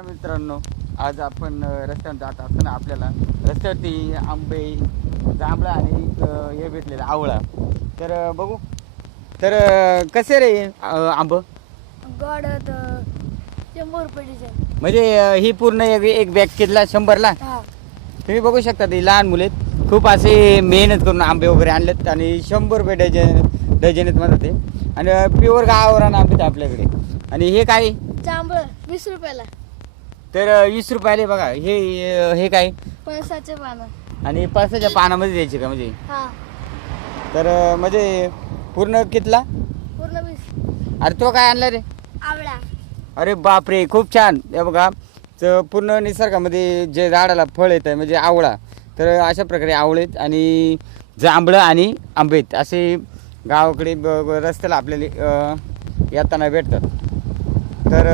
नमस्कार मित्रांनो, आज आपण रस्त्यावर जात असताना आपल्याला रस्त्यावरती आंबे, जांभळा आणि हे भेटलेलं आवळा. तर बघू. तर कसे रे आंब? गोड 100 रुपये डझन. म्हणजे ही पूर्ण एक बॅग कितला 100ला? हा. तुम्ही बघू शकता ते लहान मुले खूप असे मेहनत करून आंबे वगैरे आणलेत आणि 100 रुपये डझन आहेत म्हणतात ते. आणि प्युअर गावावरून आंबे आपल्याकडे. आणि हे काय? जांभळ 20 रुपयाला. तर 20 रुपयाला बघा. हे काय? पळसाचे पानं. आणि पळसाच्या पानामध्ये द्यायचे का म्हणजे? हा. तर म्हणजे पूर्ण कितला? पूर्ण 20. अरे तो काय आणला रे? आवळा. अरे बापरे, खूप छान. हे बघा, पूर्ण निसर्गामध्ये जे झाडाला फळ येत आहे म्हणजे आवळा. तर अशा प्रकारे आवळेत आणि जांभळं आणि आंबेत असे गावाकडे रस्त्याला आपल्याला येताना भेटतात. तर